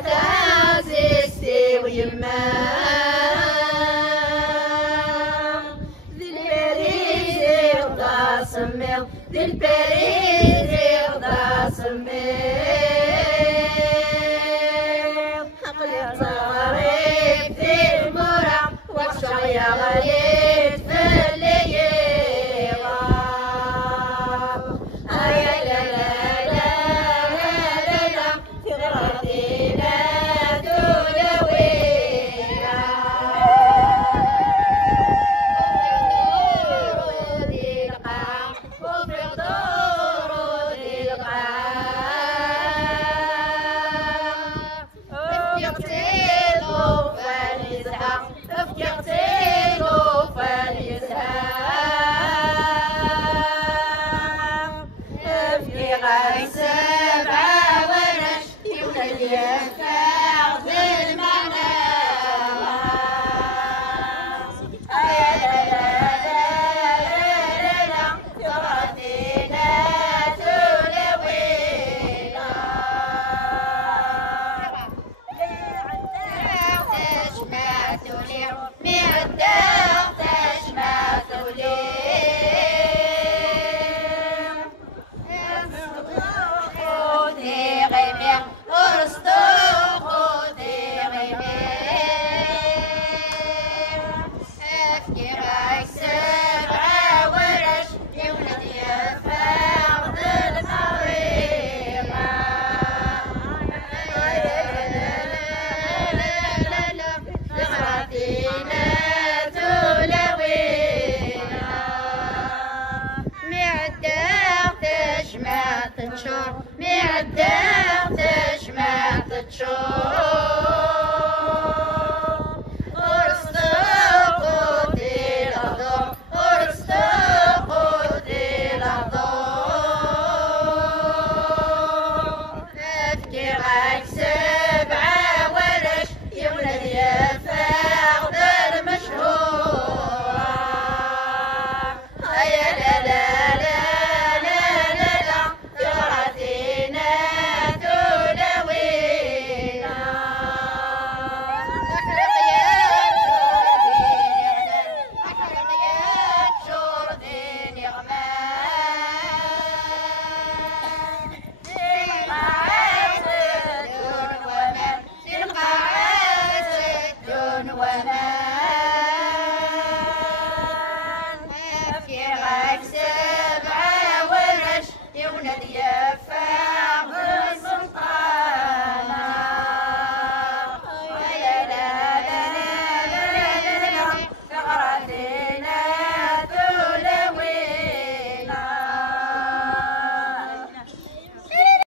تعزيزتي ويما ذي البريزي وضع سمير ذي البريزي وضع سمير عقلي صغريب في المرع وخشع يا غليت في الليل هيا لا لا لا لا لا في غرتي لا تلوينا ورودي القاع وفي ورودي القاع افكي غسيل وفاليزها افكي غسيل وفاليزها افكي غير سبعة ونش يولد يا